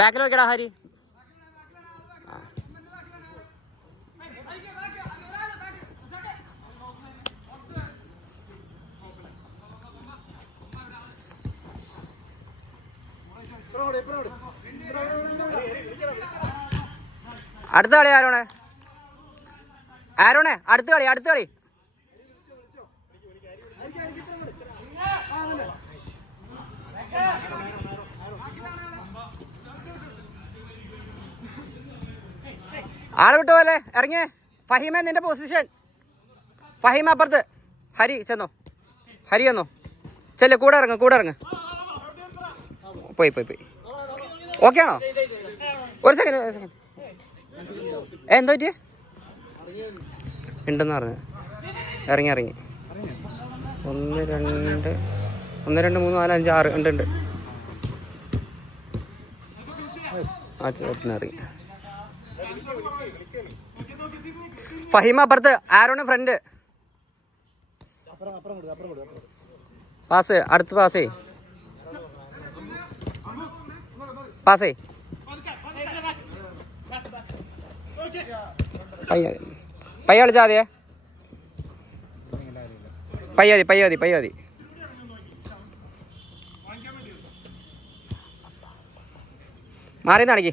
ബാക്കിൽ നോക്കിയടാ ഹരി. അടുത്ത കളി ആരോണേ? ആരോണേ അടുത്ത കളി, അടുത്ത കളി. ആള് വിട്ടു പോലെ ഇറങ്ങിയേ. ഫഹീമ നിന്റെ പൊസിഷൻ. ഫഹീമ അപ്പുറത്ത്. ഹരി ചെന്നോ, ഹരി ചെന്നോ, ചെല്ല്. കൂടെ ഇറങ്ങ്, കൂടെ ഇറങ്ങ്. പോയി പോയി പോയി. ഓക്കെ ആണോ? ഒരു സെക്കൻഡ്, ഒരു സെക്കൻഡ്. എന്താ പറ്റിയേ? ഉണ്ടെന്ന് പറഞ്ഞു. ഇറങ്ങി ഇറങ്ങി. 1 2 1 2 3 4 5 6 ഉണ്ട് ഉണ്ട്. ആ ചേട്ടനിറങ്ങി. ഫഹീമ അപ്പുറത്ത്, ആരോണ് ഫ്രണ്ട്. പാസ്, അടുത്ത് പാസ് ചെയ്, പാസ് ചെയ്. പയ്യ കളിച്ചാ മതിയേ. പയ്യാതി പയ്യാതി പയ്യാതി. മാറി നടക്കി.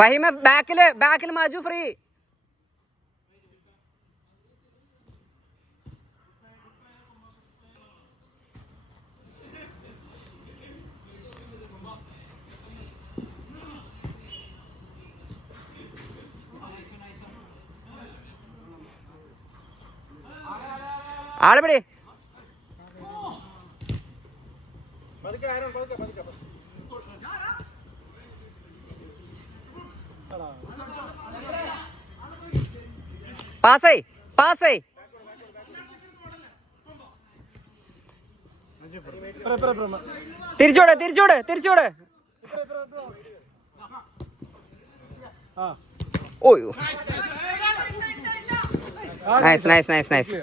ഫഹീമ ബാക്കില്, ബാക്കിൽ മാജു ഫ്രീ. ആളെ പിടി. Pass, pass. തിരിച്ചോട്, തിരിച്ചോട്, തിരിച്ചോട്. ഓയോ, nice nice nice nice.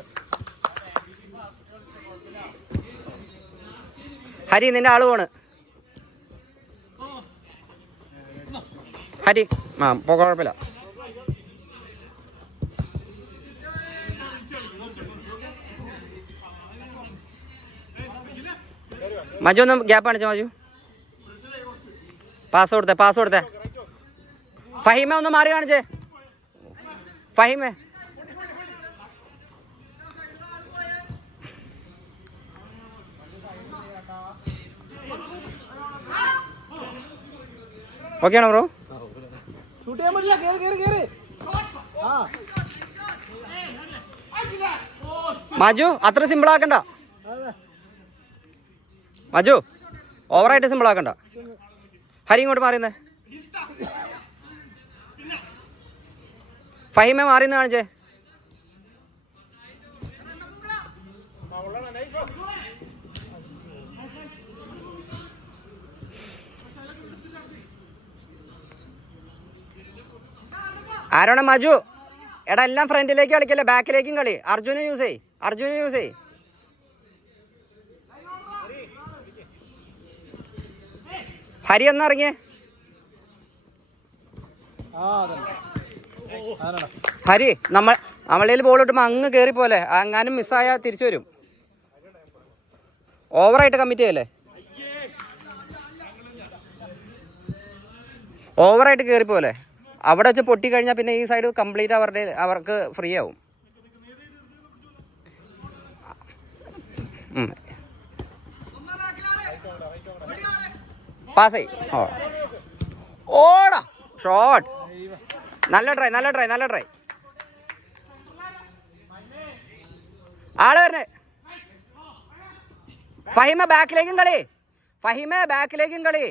Hari നിന്റെ ആള് പോണ്. ഹരി ആ കുഴപ്പമില്ല. മജു ഒന്ന് ഗ്യാപ്പ് കാണിച്ചോ. മജു പാസ് കൊടുത്തേ, പാസ് കൊടുത്തേ. ഫഹീമ ഒന്ന് മാറി കാണിച്ചേ. ഫഹീമേ ഓക്കെ ആണോ ബ്രോ? മജു അത്ര സിമ്പിൾ ആക്കണ്ട. മജു ഓവറായിട്ട് സിമ്പിൾ ആക്കണ്ട. ഹരി ഇങ്ങോട്ട് മാറിയുന്നേ. ഫഹീമ മാറിയെന്ന് കാണിച്ചേ. ആരോണ മജു എടാ എല്ലാം ഫ്രണ്ടിലേക്ക് കളിക്കല്ലേ, ബാക്കിലേക്കും കളി. അർജുനെ യൂസ് ചെയ്, അർജുനെ യൂസ് ചെയ്. ഹരി ഒന്ന് ഇറങ്ങിയേ. ഹരി നമ്മളേൽ ബോൾ കിട്ടുമ്പോൾ അങ്ങ് കയറി പോലെ, അങ്ങാനും മിസ്സായാൽ തിരിച്ചു വരും. ഓവറായിട്ട് കമ്മിറ്റ് ചെയ്യല്ലേ, ഓവറായിട്ട് കയറി പോലെ. അവിടെ വെച്ച് പൊട്ടിക്കഴിഞ്ഞാൽ പിന്നെ ഈ സൈഡ് കംപ്ലീറ്റ് അവർക്ക് ഫ്രീ ആവും. പാസ് ഓടാ ഷോട്ട്. നല്ല ട്രൈ, നല്ല ട്രൈ, നല്ല ട്രൈ. ആള് വരണേ. ഫഹീമ ബാക്കിലേക്കും കളി, ഫഹീമ ബാക്കിലേക്കും കളി.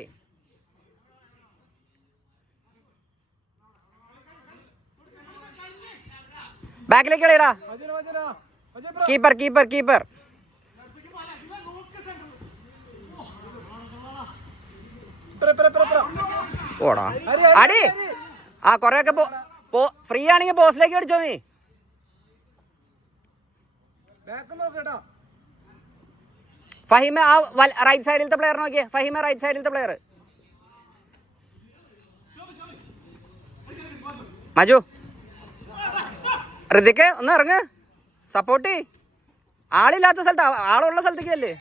ബാക്കിലേക്ക് കളിയടാ. Keeper keeper keeper. ഓടാ അടി. ആ കൊറേയൊക്കെ ഫ്രീ ആണെങ്കിൽ പോസ്റ്റിലേക്ക് അടിച്ചോ നീ. ഫഹിമ ആ റൈറ്റ് സൈഡിലത്തെ പ്ലെയർ നോക്കിയേ. Fahima right സൈഡിലത്തെ player. മജു ഋതിക്ക് ഒന്ന് ഇറങ്ങ്, സപ്പോർട്ട് ചെയ്. ആളില്ലാത്ത സ്ഥലത്ത് ആളുള്ള സ്ഥലത്തേക്ക് അല്ലേ.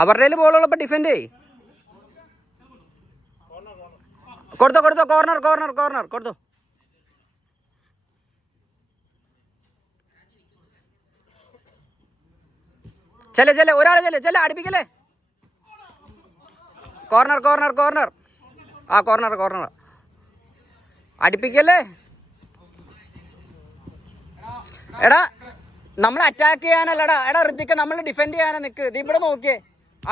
അവരുടെ ബോളുള്ളപ്പോൾ ഡിഫെൻഡ് ചെയ്. കൊടുത്തോ കൊടുത്തോ, കോർണർ കോർണർ കോർണർ കൊടുത്തോ. ചെല്ലേ ചെല്ലേ, ഒരാൾ ചെല്ലേ ചെല്ലേ, അടുപ്പിക്കല്ലേ. കോർണർ കോർണർ കോർണർ, ആ കോർണർ കോർണർ, അടുപ്പിക്കല്ലേ. എടാ നമ്മൾ അറ്റാക്ക് ചെയ്യാനല്ലടാ. എടാ ഋതിക്ക് നമ്മൾ ഡിഫെൻഡ് ചെയ്യാനാ നിൽക്ക്. ഇത് ഇവിടെ നോക്കിയേ,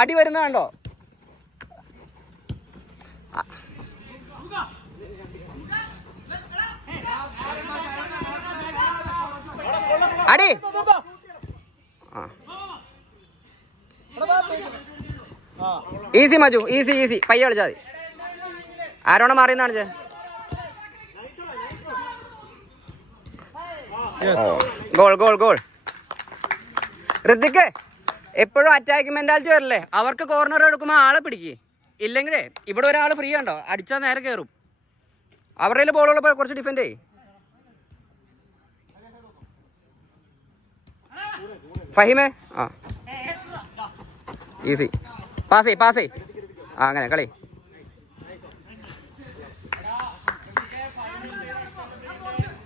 അടി വരുന്ന കണ്ടോ. അടി ഈസി മജു, ഈസി ഈസി, പയ്യ കളിച്ചാൽ മതി. ആരോണം മാറിയെന്നാണ് ചേ. Goal goal goal. ഋതിക്ക് എപ്പോഴും അറ്റാക്കിംഗ് മെന്റാലിറ്റി വരല്ലേ. അവർക്ക് കോർണർ എടുക്കുമ്പോൾ ആളെ പിടിക്ക്. ഇല്ലെങ്കിലേ ഇവിടെ ഒരാൾ ഫ്രീ ഉണ്ടോ, അടിച്ചാൽ നേരെ കയറും. അവരുടെ ബോളുള്ളപ്പോൾ കുറച്ച് ഡിഫെൻഡ് ചെയ്യ്. ഫഹിമേ ആ ഈസി, പാസ് ചെയ് പാസ് ചെയ്. ആ അങ്ങനെ കളി.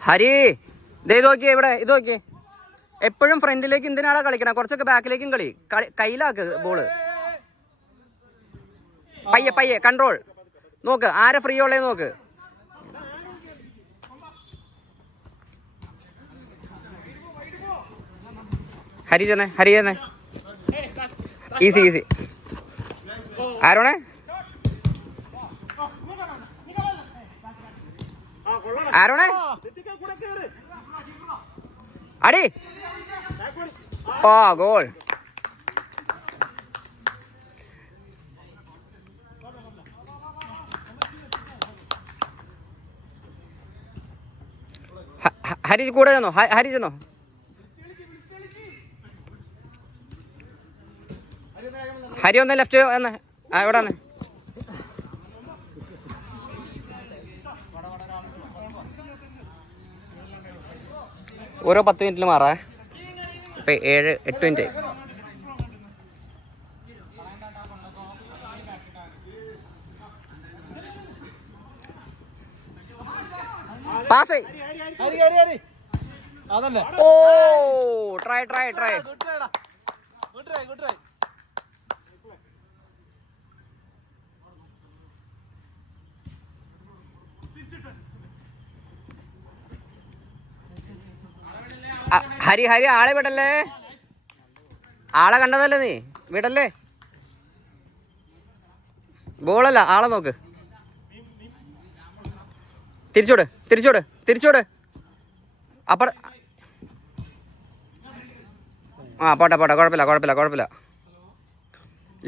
ഹരി ദേ ഇത് നോക്കിയേ, ഇവിടെ ഇത് നോക്കിയേ. എപ്പോഴും ഫ്രണ്ടിലേക്ക് എന്തിനാണ് കളിക്കണം, കുറച്ചൊക്കെ ബാക്കിലേക്കും കളി. കയ്യിലാക്ക് ബോള്. പയ്യെ പയ്യെ കൺട്രോൾ. നോക്ക് ആരെ ഫ്രീ ഉള്ളേ നോക്ക്. ഹരി ചെന്നേ, ഹരി ചെന്നേ. Easy easy. ആരോണേ ആരോണേ അടി. ഓ ഗോൾ. ഹരി കൂടെ ചെന്നോ, ഹരി ചെന്നോ. ഹരി ഒന്ന് ലെഫ്റ്റ് എന്ന്. ആ എവിടെ വന്ന് ഓരോ 10 മിനിറ്റിൽ മാറാ. ഇപ്പം 7-8 മിനിറ്റ്. പാസ്. ഓ try try try. Hari Hari ആളെ വിടല്ലേ. ആളെ കണ്ടതല്ലേ നീ, വിടല്ലേ. ബോളല്ല, ആളെ നോക്ക്. തിരിച്ചോട് തിരിച്ചോട് തിരിച്ചോട്. അപ്പ ആ പോട്ടെ പോട്ടെ, കുഴപ്പമില്ല കുഴപ്പമില്ല കുഴപ്പമില്ല.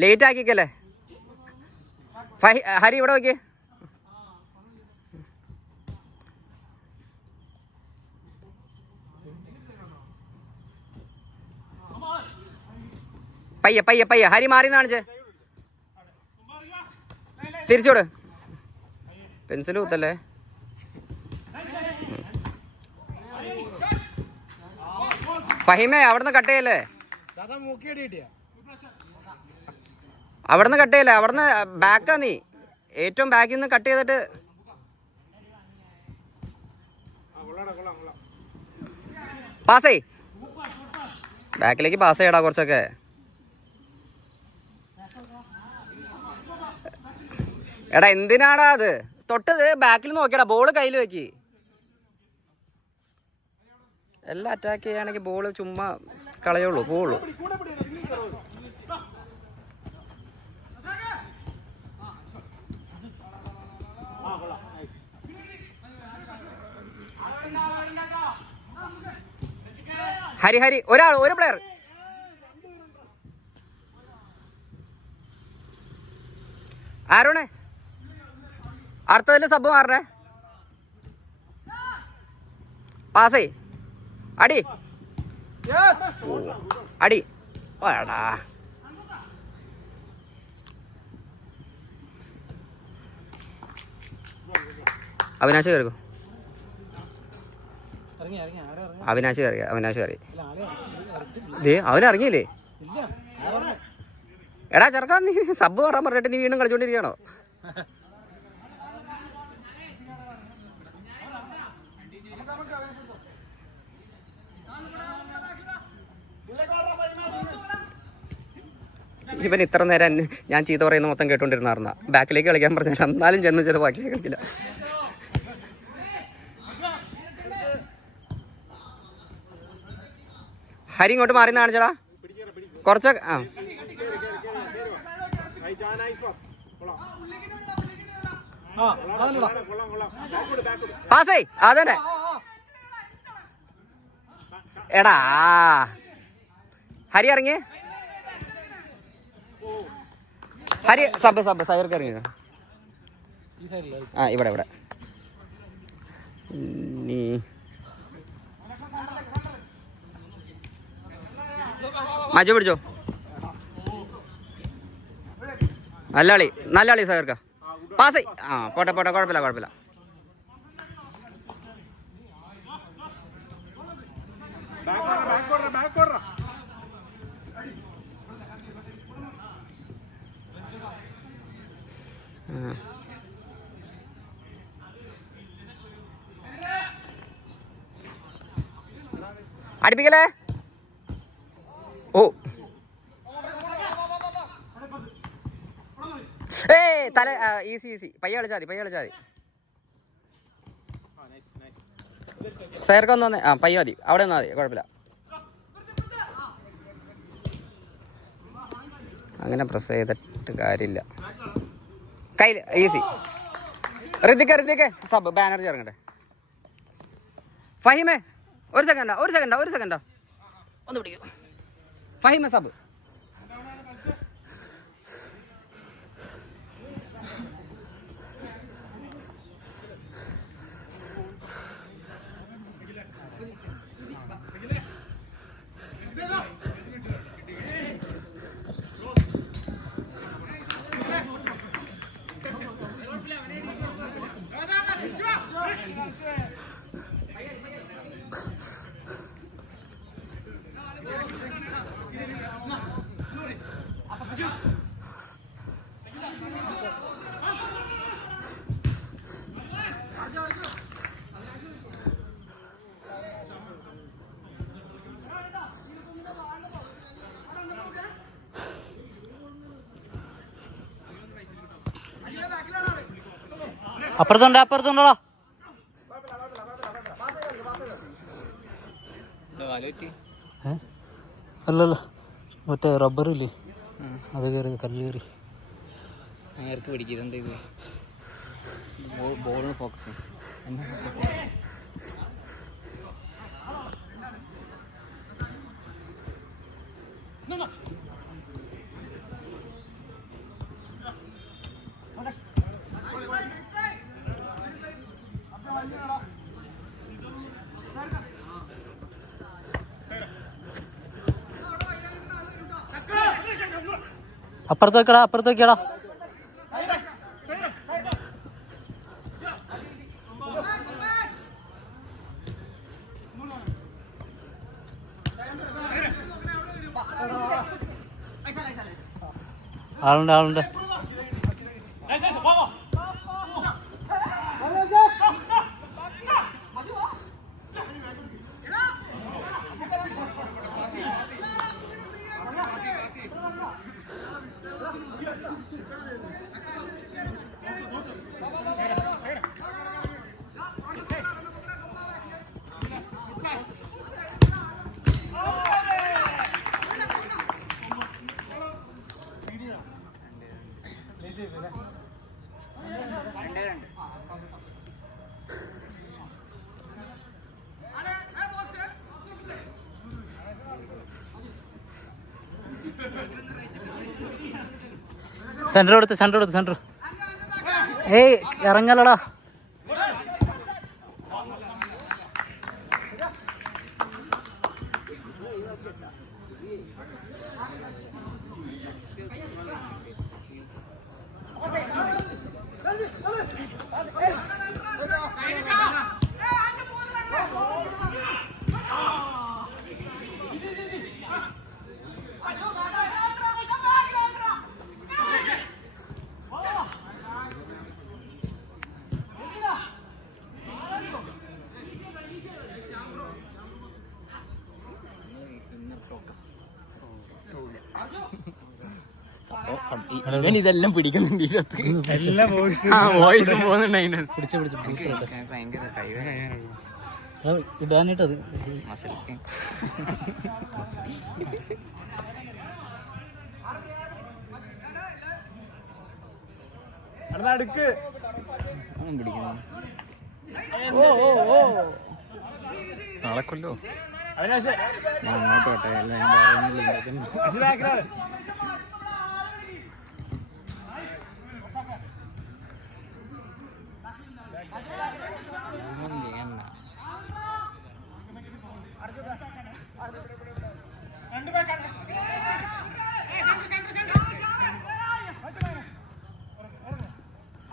ലേറ്റ് ആക്കിക്കല്ലേ. ഹരി ഇവിടെ നോക്കിയേ. പയ്യെ പയ്യെ പയ്യെ. ഹരി മാറി കാണിച്ചേ. തിരിച്ചോട്. പെൻസിൽ കുത്തല്ലേ. ഫഹിമേ അവിടുന്ന് കട്ട് ചെയ്യല്ലേ, അവിടുന്ന് കട്ട് ചെയ്യല്ലേ. അവിടുന്ന് ബാക്കാ നീ, ഏറ്റവും ബാക്കിൽ നിന്ന് കട്ട് ചെയ്തിട്ട്. പാസ് ചെയ്, ബാക്കിലേക്ക് പാസ് ചെയ്യടാ കുറച്ചൊക്കെ. എടാ എന്തിനാടാ അത് തൊട്ടത്, ബാക്കിൽ നോക്കിയടാ. ബോള് കയ്യിൽ വെക്ക്. എല്ലാം അറ്റാക്ക് ചെയ്യുകയാണെങ്കിൽ ബോള് ചുമ്മാ കളയുള്ളൂ, പോവുള്ളൂ. ഹരി ഹരി ഒരാൾ, ഒരു പ്ലെയർ. ആരോണേ അടുത്തതിൽ സബ് മാറണേ. പാസേ അടി അടി വേടാ. അവിനാശ് കയറിക്കോ. അവിനാശ് കയറി. അവനിറങ്ങിയില്ലേ? എടാ ചെറുക്കാ, നീ സബ് പറയാൻ പറഞ്ഞിട്ട് നീ വീണ്ടും കളിച്ചോണ്ടിരിക്കണോ? ഇവൻ ഇത്ര നേരം ഞാൻ ചീത്ത പറയുന്ന മൊത്തം കേട്ടോണ്ടിരുന്നാർന്ന. ബാക്കിലേക്ക് കളിക്കാൻ പറഞ്ഞാൽ എന്നാലും ചെന്ന് ചില ബാക്കിലേക്ക് കളിക്കില്ല. ഹരി ഇങ്ങോട്ട് മാറി കാണിച്ചടാ കുറച്ചൊക്കെ. ആ പാസേ അതന്നെ. എടാ ഹരി ഇറങ്ങി. ഹരി സബ് സൈർക്ക് ഇറങ്ങി. ആ ഇവിടെ നീ മജു പിടിച്ചോ. നല്ല കളി സൈർക്ക. പാസ്. ആ പോട്ടെ കുഴപ്പമില്ല. അടുപ്പിക്കലേ. ഓ തല ഈസി പയ്യ കളിച്ചാൽ മതി. സൈർക്ക് ഒന്ന് വന്നേ. ആ പയ്യ മതി, അവിടെ നിന്നാൽ മതി, കുഴപ്പമില്ല. അങ്ങനെ പ്രസ് ചെയ്തിട്ട് കാര്യമില്ല. കയ്യിൽ ഈസി. ഋതിക്ക് സബ് ബാനർ ചേർക്കട്ടെ. ഫഹിമേ ഒരു സെക്കൻഡോ ഒന്ന് പിടിക്കും. ഫഹിമ സബ്. അപ്പുറത്തുണ്ടോടാ. അല്ലല്ല മറ്റേ റബ്ബറില്ലേ, അത് കയറി കല്ല് കയറി നേർക്ക് പിടിക്കുന്നുണ്ട്. ഇത് ബോളിന് ഫോക്കസ്. അപ്പുറത്ത് വെക്കടാ. ആളുണ്ട്. സെന്റർ ഏയ് ഇറങ്ങലടാ. ഇതെല്ലാം പിടിക്കുന്നുണ്ട് വോയിസ് പോകുന്നുണ്ട് അതിന്. ഭയങ്കര ഇടാനായിട്ടത് മസിൽ അടുക്ക് പിടിക്കുന്നു. നാളെ കൊല്ലോ ഞാൻ അങ്ങോട്ട് പോട്ടെ, എല്ലാം ഞാൻ പറയുന്നില്ല.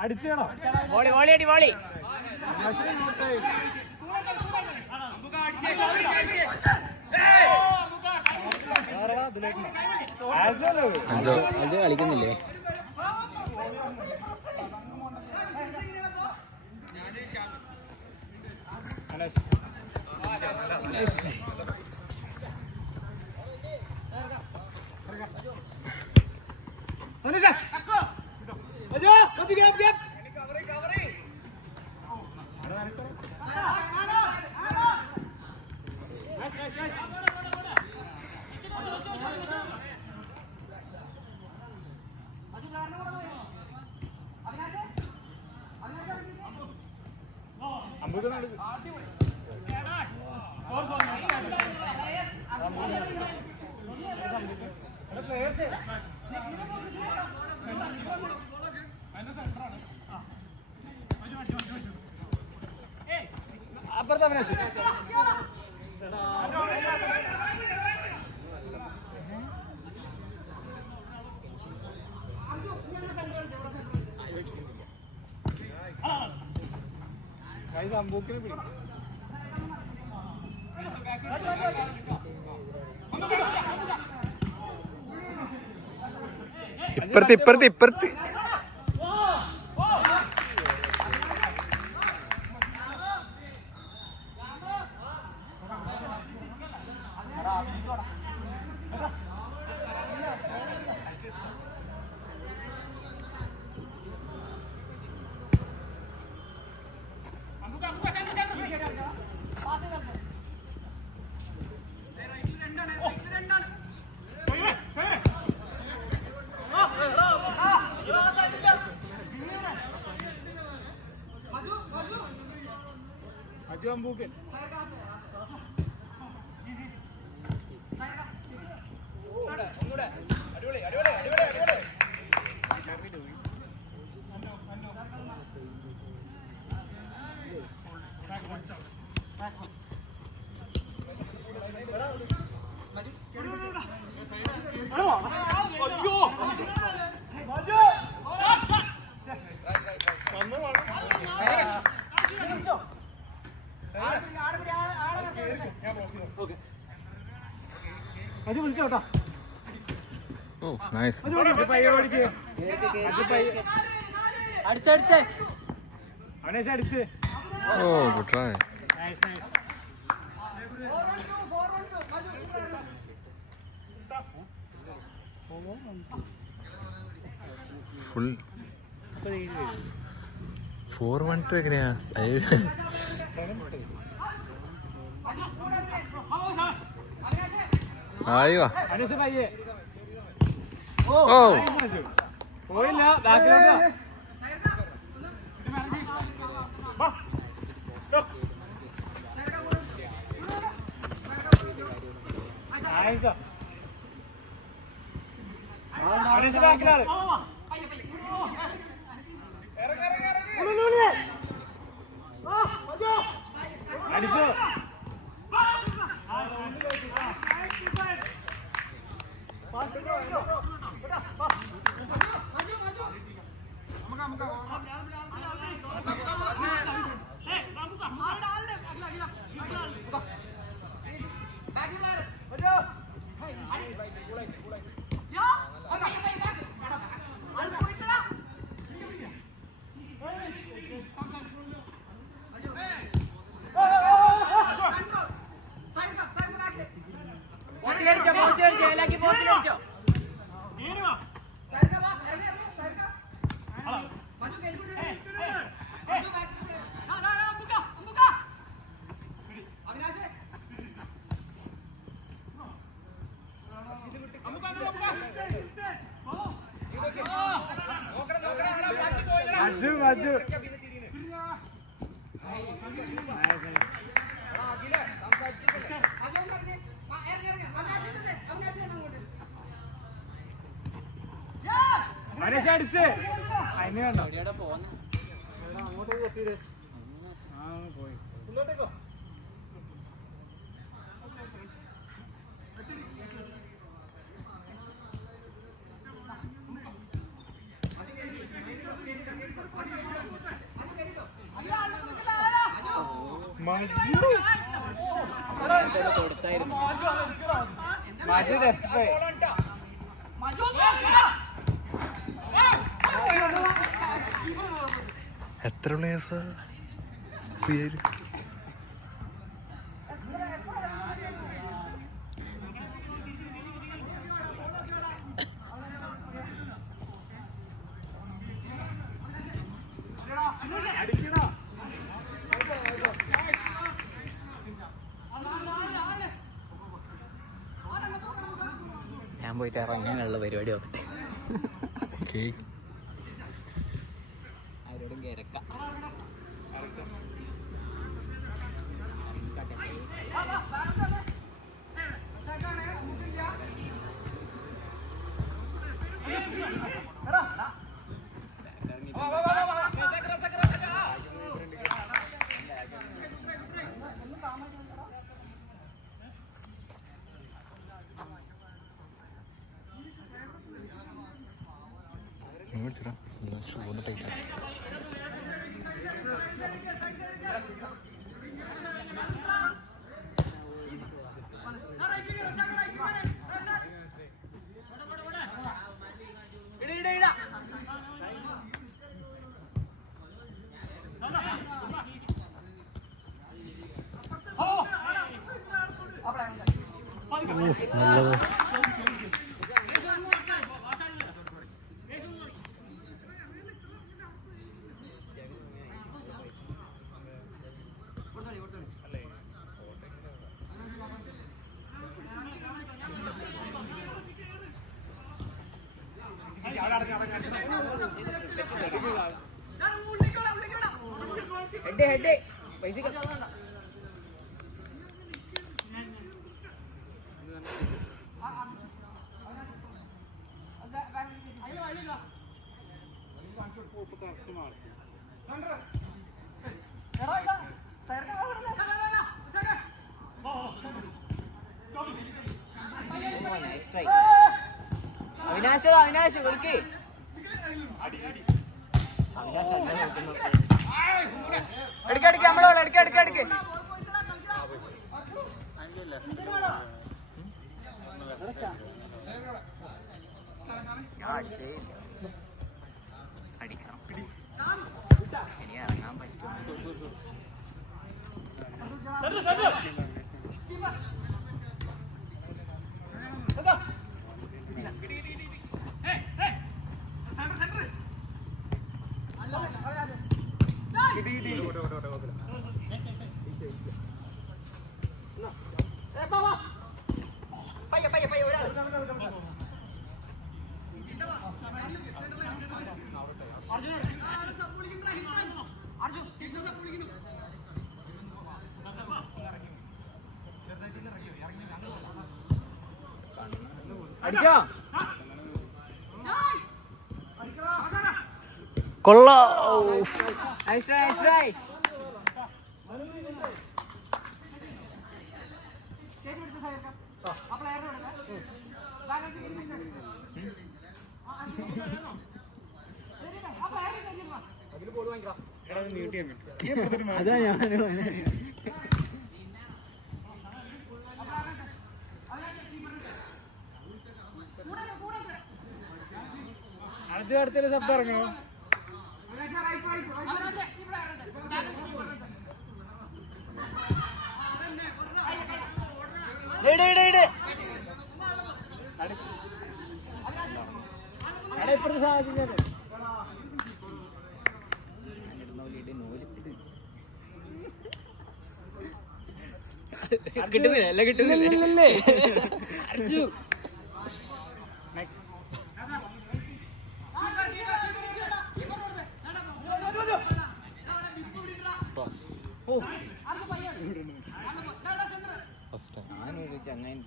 അടിച്ചേണോ വോളി വോളി അടി വോളി. അഞ്ചോ കളിക്കുന്നില്ലേ? ഇപ്പുറത്ത് ഇപ്പുറത്ത് ഇപ്പുറത്ത് അടിച്ചടിച്ചേ അടിച്ച് ഓ ഗുഡ് ട്രൈ. ഫുൾ 4-1 എങ്ങനെയാ? ആയോ ഓ പോയില്ല ബാക്കിലോട്ട് ബാക്കിലാണ് അടിച്ചു. മജു മനേഷ് അടിച്ച് അതിന് കണ്ടോ അങ്ങോട്ടേക്ക് കൊത്തിയില്ലേ പോയി എത്ര പ്ലേയേഴ്സാ പേര്? ഞാൻ പോയിട്ട് ഇറങ്ങാനുള്ള പരിപാടി നോക്കട്ടെ. ആരോടും കേരക്കാം. ഷൂന്ന് ടൈറ്റാ. നല്ലത്. അവിനാശ് കൊടുക്ക്. എടുക്കടുക്ക് നമ്മളോട് എടുക്കടുക്ക്. അടിക്കണം. ഇനി ഇറങ്ങാൻ പറ്റും. കൊള്ളാം. അതാ ഞാൻ അടുത്ത ശബ്ദം ഇറങ്ങോ? ഇപ്പുറത്തെ സാഹചര്യം കിട്ടുന്നില്ല കിട്ടുന്നില്ലേ?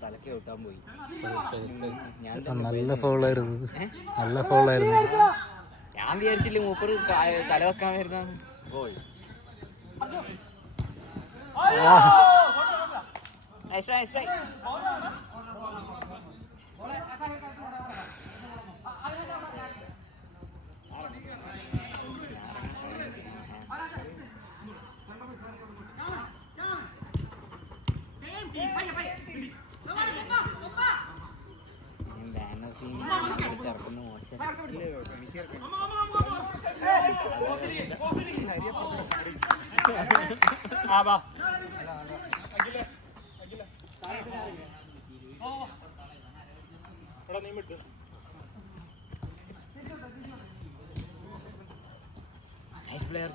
തലക്ക് ഔട്ടാൻ പോയി. നല്ല ഫോളായിരുന്നു, നല്ല ഫോളായിരുന്നു. ഞാൻ വിചാരിച്ചില്ല മൂപ്പർ തല വെക്കാൻ വരുന്ന goal. Nice player.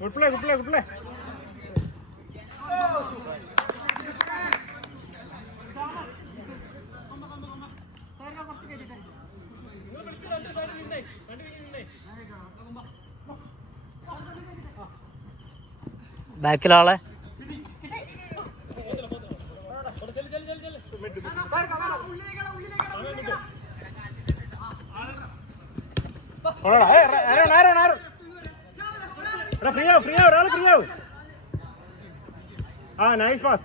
Good play, good play, good play. ബാക്കിലാളെ Free out. Ah, nice pass.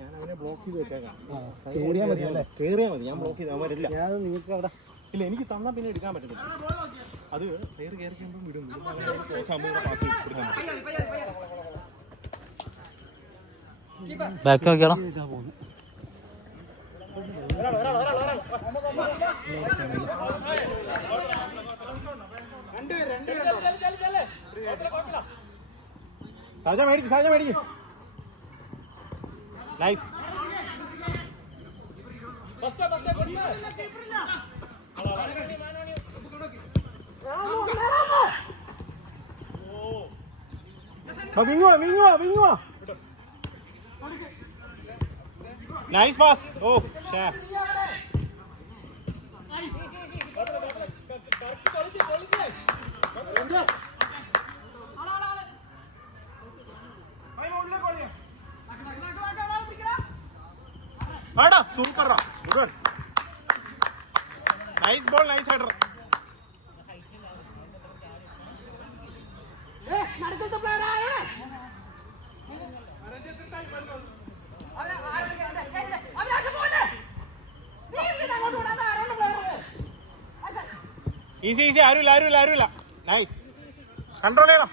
ഞാൻ അവനെ ബ്ലോക്ക് ചെയ്ത് വെച്ചേക്കാം. കേറിയാ മതി, ഞാൻ ബ്ലോക്ക് ചെയ്ത് അവരില്ല. ഞാൻ നിങ്ങൾക്ക് അവിടെ ഇല്ല, എനിക്ക് തന്നാൽ പിന്നെ എടുക്കാൻ പറ്റത്തില്ല. അത് ചെയർ കയറി കഴിയുമ്പോൾ വിടും ബാക്ക് നോക്കിയാലോ. സാജ മേടിക്കും. നൈസ്. വിങ്ങുവാ. Nice pass. ഓ ഷേ. Super. Good. Nice ball, nice header. Easy ആരുമില്ല. നൈസ്. കൺട്രോൾ ചെയ്യണം.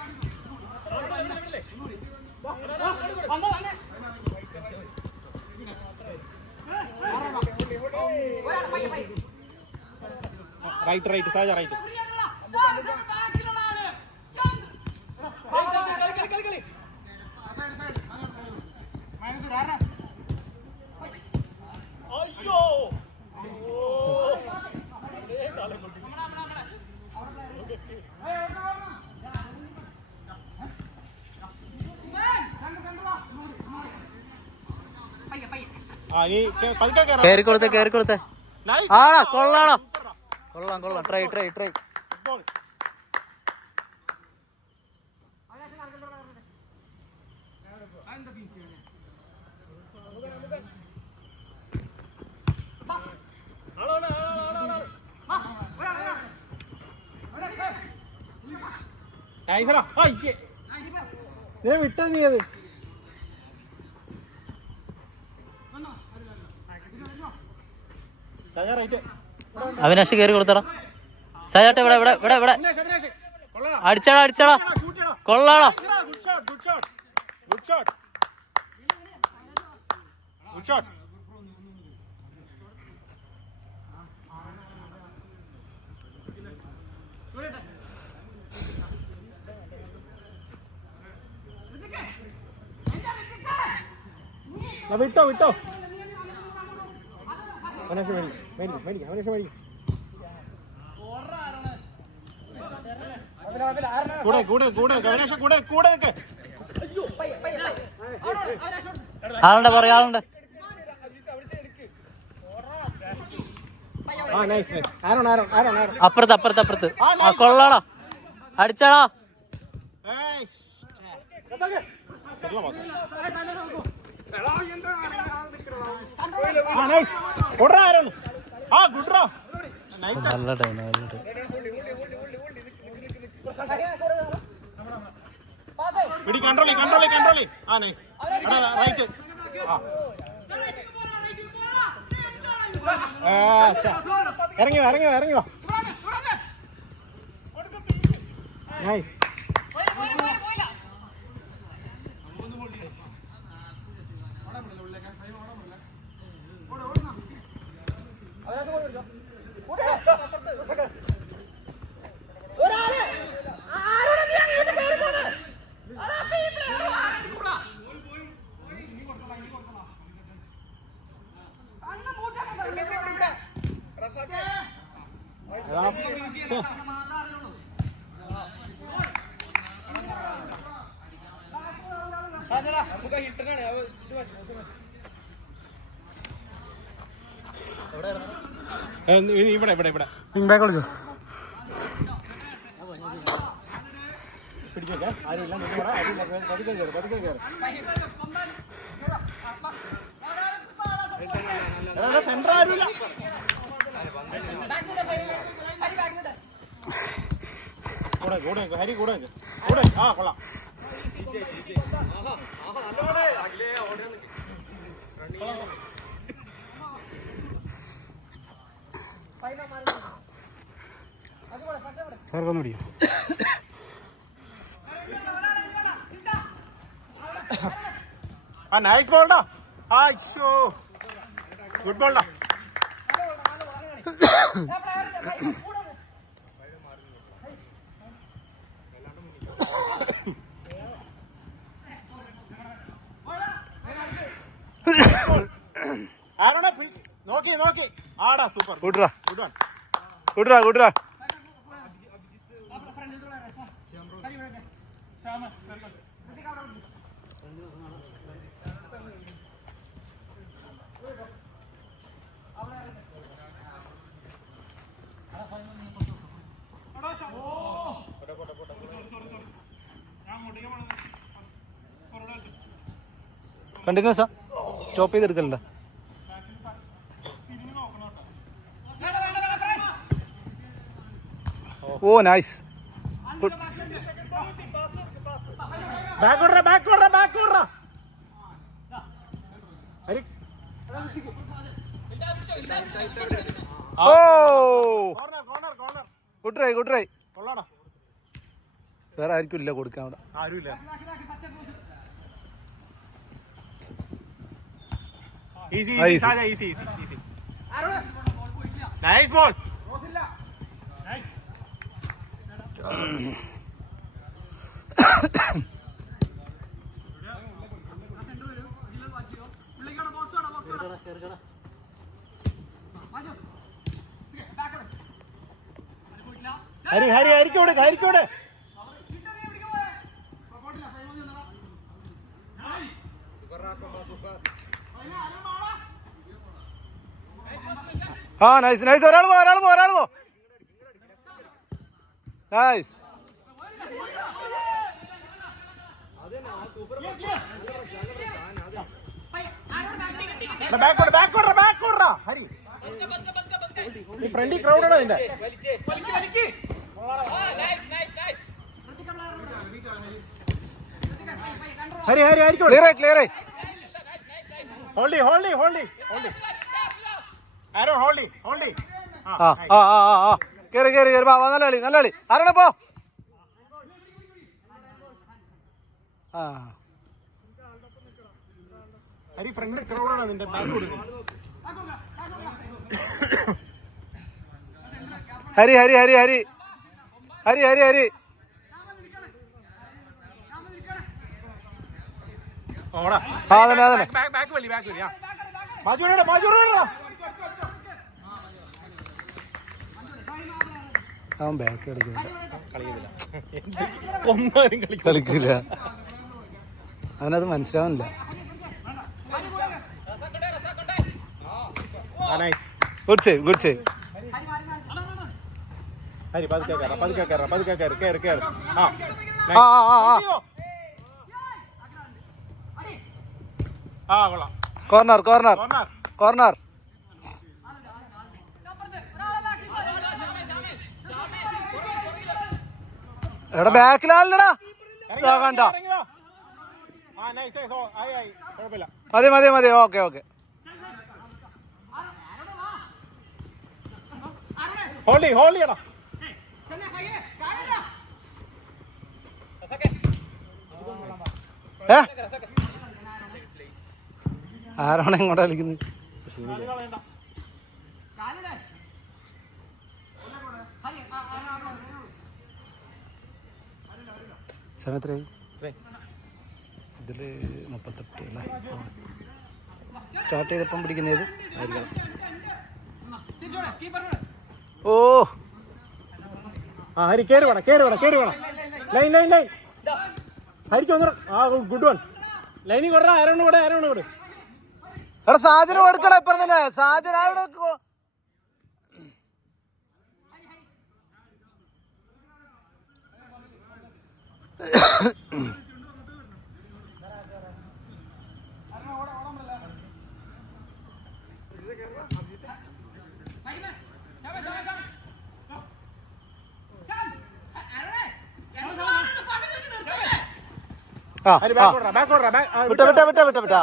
Right Saja right. കേറി കൊടുത്തേ. ആടാ കൊള്ളാം. ട്രൈ. വിട്ടാ നീ അത്. അവിനാശ് കേറി കൊടുത്തടാ. സാജാട്ടെ ഇവിടെ അടിച്ചടാ. കൊള്ളാടാ. Good shot. വിട്ടോ. കൂടെ നിൽക്ക്. ആളുണ്ട്. അപ്പുറത്ത്. കൊള്ളാടാ. അടിച്ചടാ. നല്ല ടൈം. കൺട്രോളി. നൈസ്. റൈറ്റ്. ഇറങ്ങി വാ. നൈസ്. ഇവിടെ പിടിച്ചേക്കെ. ആരുമില്ല. പതുക്കെ കയറി. സെന്റർ ആരുമില്ല. കൂടെ ഹരി കൂടെ. ആ കൊള്ളാം. നൈസ് ബോൾഡാ. ഗുഡ് ബോൾഡാ. ആരോടെ നോക്കി നോക്കി ആടാ സൂപ്പർ. Good good one. ഗുഡ്രാ ഗുഡ്രാ. കണ്ടിന്യൂസാ സ്റ്റോപ്പ് ചെയ്തെടുക്കലുണ്ടോ? ഓ നൈസ്. ബാക്ക് ഓടറാ ബാക്ക് ഓടറാ ബാക്ക് ഓടറാ. ഓ corner corner corner. Good try good try. കൊള്ളാടാ. വേറെ ആർക്കും ഇല്ല കൊടുക്കാൻ അവിടെ. ആരുമില്ല. Easy easy Saja easy easy easy. Nice ball. Hari Hari ഹരിക്കോട് ഹരിക്കോട്. ആ നൈസ് നൈസ്. ഒരാൾ പോ ഒരാൾ പോ ഒരാൾ പോ. നൈസ്. ബാക്ക് ഓട ബാക്ക് ഓട ബാക്ക് ഓടറാ ഹരി. ഈ ഫ്രണ്ടി ക്രൗഡ് ആണ് അതിന്റെ. ഹരി ഹരി ഹരിക്കോട്. ക്ലിയർ ആയി ക്ലിയർ ആയി. ഹോൾഡി ഹോൾഡി ഹോൾഡി ഹോൾഡി. ആരോ ഹോൾഡി ഹോൾഡി. ആ ആ ആ ആ കേറി കേറി കേറി. നല്ല കളി നല്ല കളി. ആരാണ് പോ. ആ ഹരി ഫ്രണ്ട് ക്രൗഡ് ആണ് അതിന്റെ. ബാക്ക് കൊടുക്കുന്നത് ഹരി ഹരി ഹരി ഹരി ഹരി ഹരി ഹരി. ഓടാ. ആ അതന്നെ അതന്നെ. ബാക്ക് വലി ബാക്ക് വലി. മാജൂരടാ മാജൂരടാ. അവൻ ബാക്ക് കളിക്കില്ല കളിക്കുന്നില്ല. കളിക്കില്ല. അവനത് മനസ്സിലാവുന്നില്ല. Good save good save. Hari പതുക്കെ കയറാ പതുക്കെ കയറാ പതുക്കെ കയറി കയറി കയറി. ആ ആ ആ ആ കൊള്ളാം. Corner corner corner corner. എടാ ബാക്കിലാണല്ലടാ. കണ്ട മതി മതി മതി. Okay okay. ഹോൾഡി ഹോൾഡി എടാ. ഏ ആരാണ് ഇങ്ങോട്ട് കളിക്കുന്നത്? സമയത്രയായി? ഇതില് 38 അല്ലേ? സ്റ്റാർട്ട് ചെയ്തപ്പം പിടിക്കുന്നത് ഓ. ആ ഹരി കേറി വേണം കേറി വേണം കേറി വേണം. Line line line. ഹരിക്ക് ഒന്ന്. ആ ഗുഡ് വൺ. ലൈനിൽ കൊടുറാ. ആരോണ് കൂടെ ആരോണ് കൂടെ. എടാ സാജന് കൊടുക്കടാ ഇപ്പം തന്നെ. സാജൻ അവിടെ വിട്ട വിട്ട വിട്ട വിട്ട വിട്ട.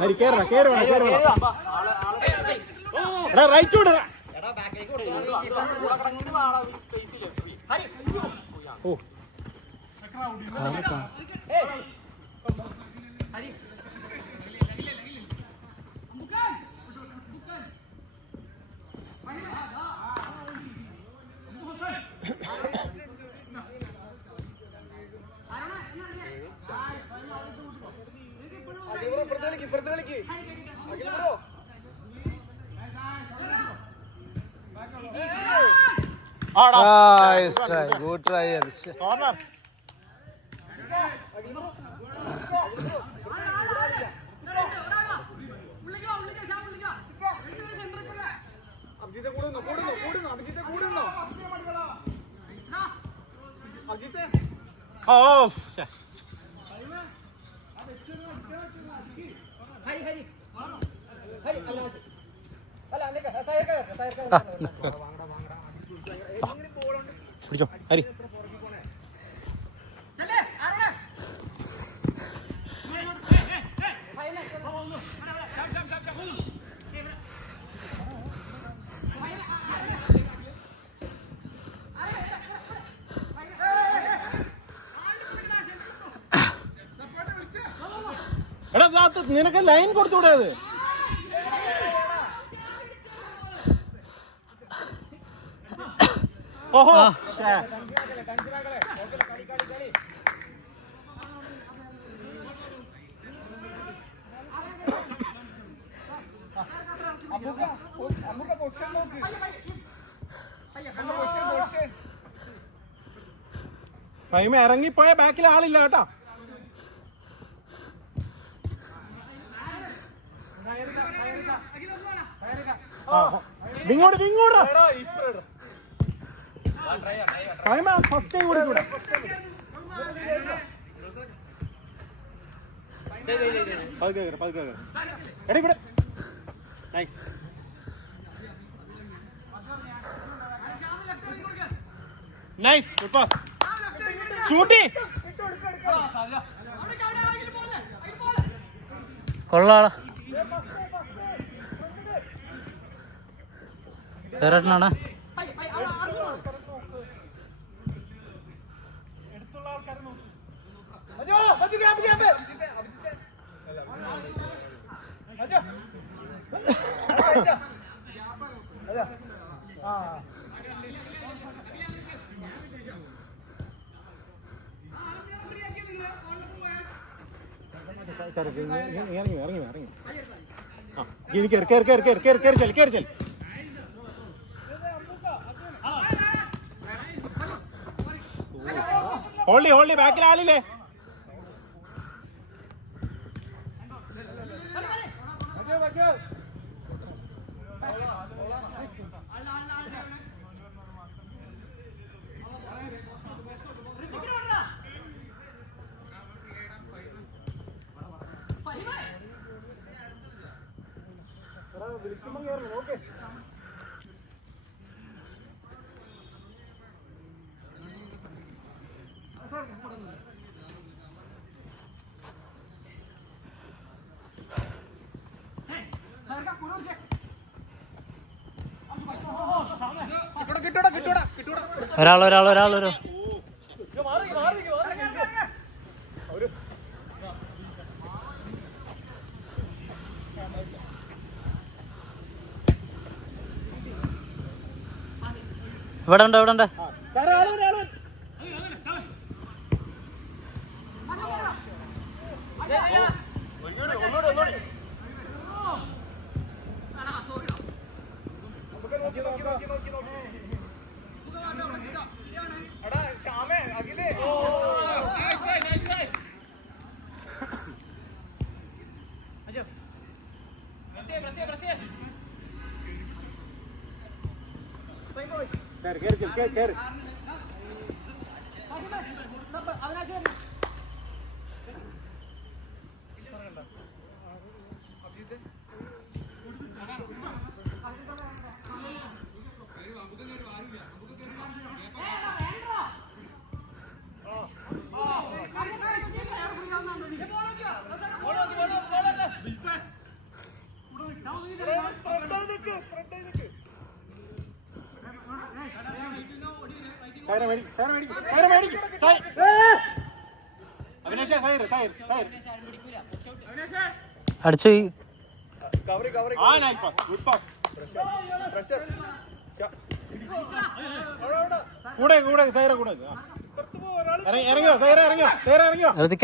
ഹരി കേറണം കേറി വേണം കേറി വേണം. എടാ റൈറ്റ് വിട. ഓ ഗുഡ് ട്രൈ. കോർണർ. ഓ പിടിച്ചോ ഹരി. എടാ നിനക്ക് ലൈൻ കൊടുത്തൂടെ അത്? ഓഹോ ഫൈമ ഇറങ്ങിപ്പോയ ബാക്കിൽ ആളില്ല കേട്ടാ. വിങ്ങോട് വിങ്ങോട് ഫൈമ ഫസ്റ്റ് ടൈം കൊടുക്കൂടെ? എടാ ഇവിടെ നൈസ്. Nice good pass. ഷൂട്ടി കൊള്ളാളാ. കേരളനാണ്. ഇറങ്ങി ഇറങ്ങി ഇറങ്ങി. ആ ഇനി കയറി കയറി കയറി കയറി കയറി കയറി ചെല് കയറി ചെല്. ഹോൾഡി ഹോൾഡി ബാക്കിൽ ആളില്ലേ? ഒരാളൊരു ഇവിടെ ഉണ്ട്. അടിച്ചു.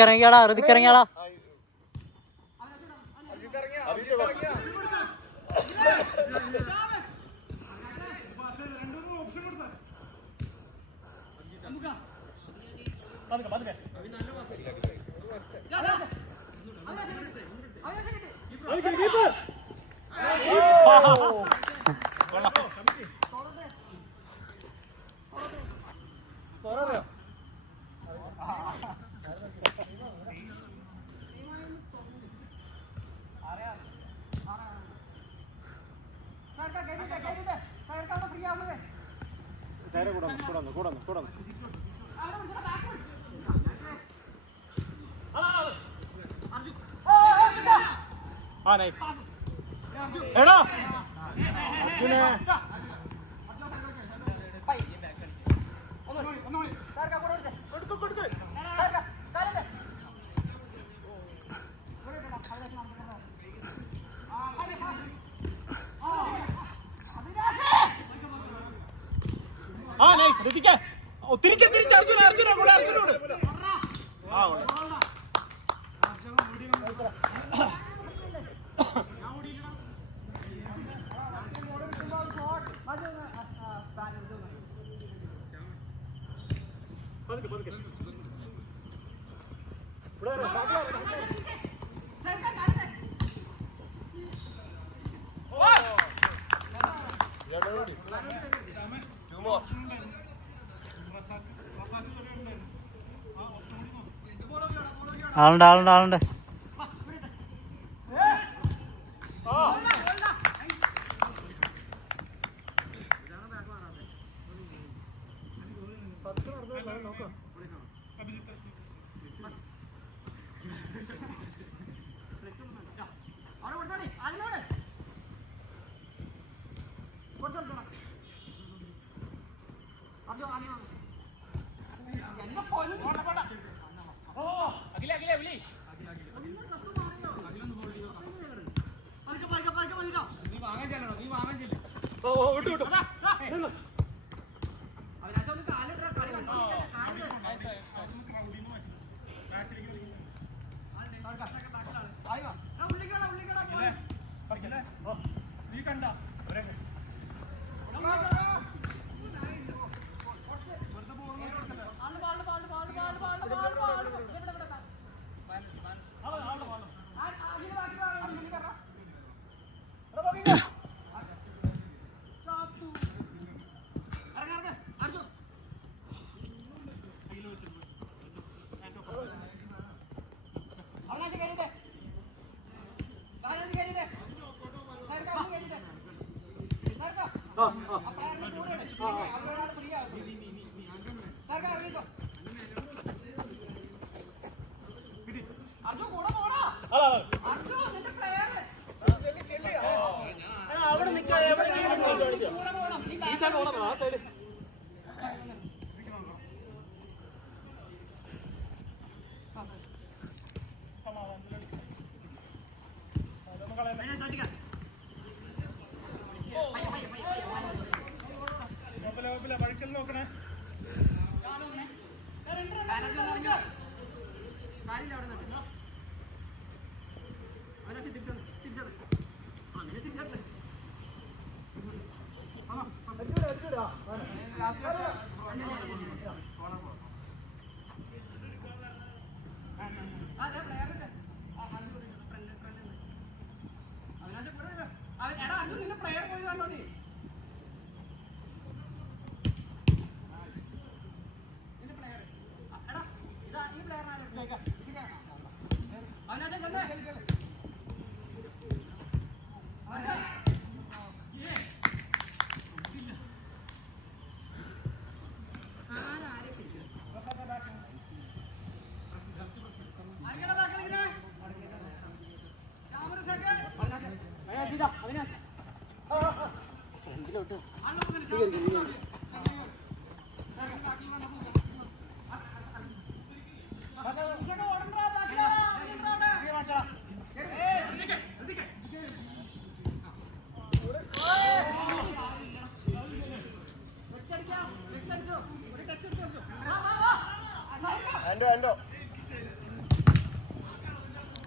ഇറങ്ങിയാളാ. എടാ അർജുനെ തിരിച്ച് അർജുന കൂടെ അർജുനോട് ആളുണ്ട്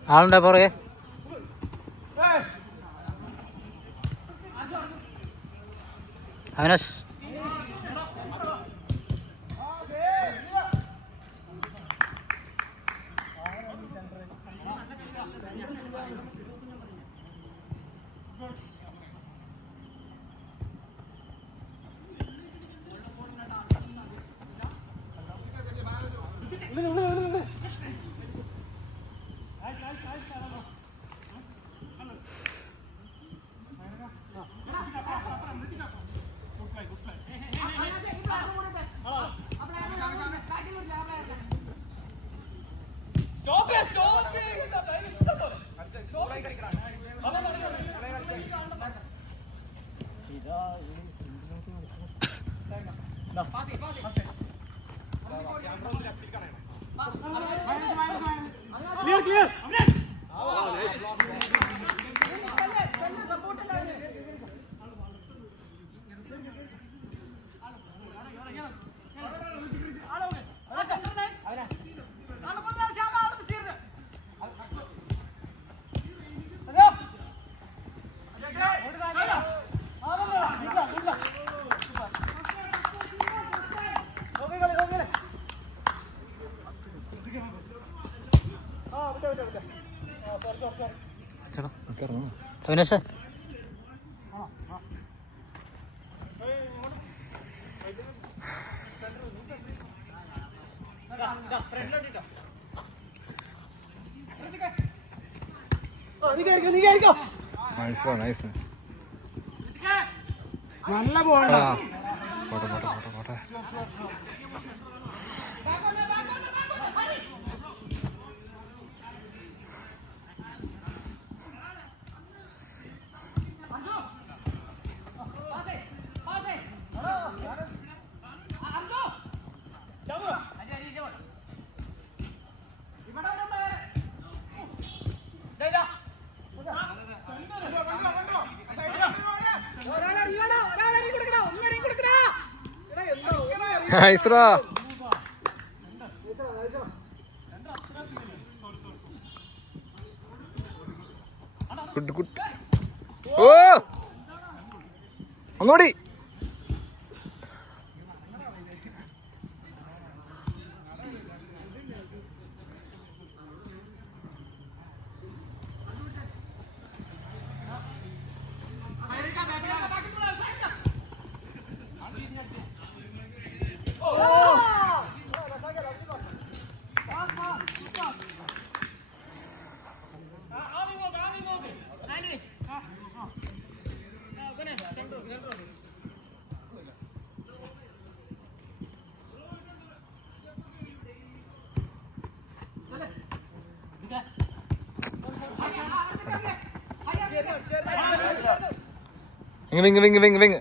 ആളുണ്ടോ പുറകെ? അവിനാശ് അവിനാശ നൈസ് നല്ല ബോളാ. പോട്ടെ പോട്ടെ പോട്ടെ പോട്ടെ. നൈസ്റാ. Good good. ഓ ഒന്നുകൂടി. Wing wing wing wing.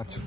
Achu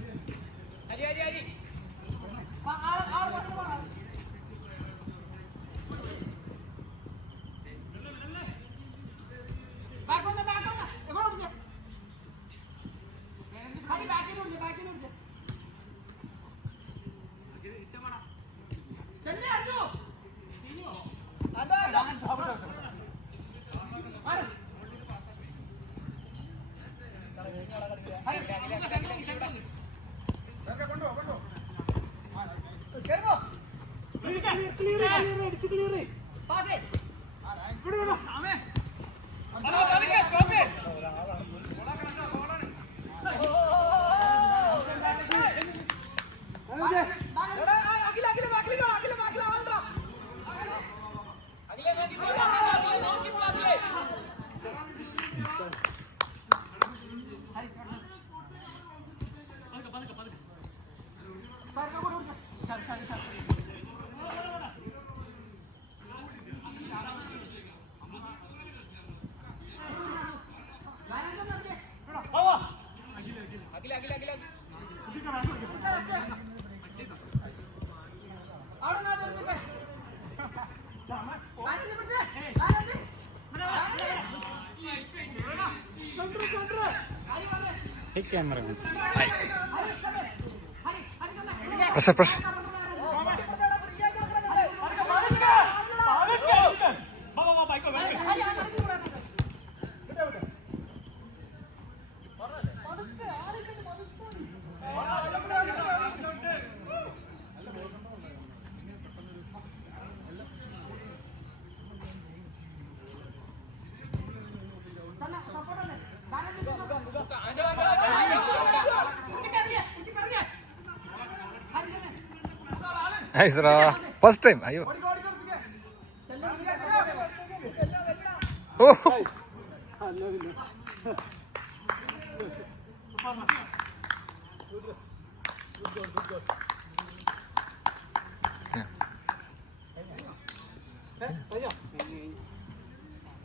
camera pressure pressure. നൈസ്റാ ഫസ്റ്റ് ടൈം അയ്യോ ഓ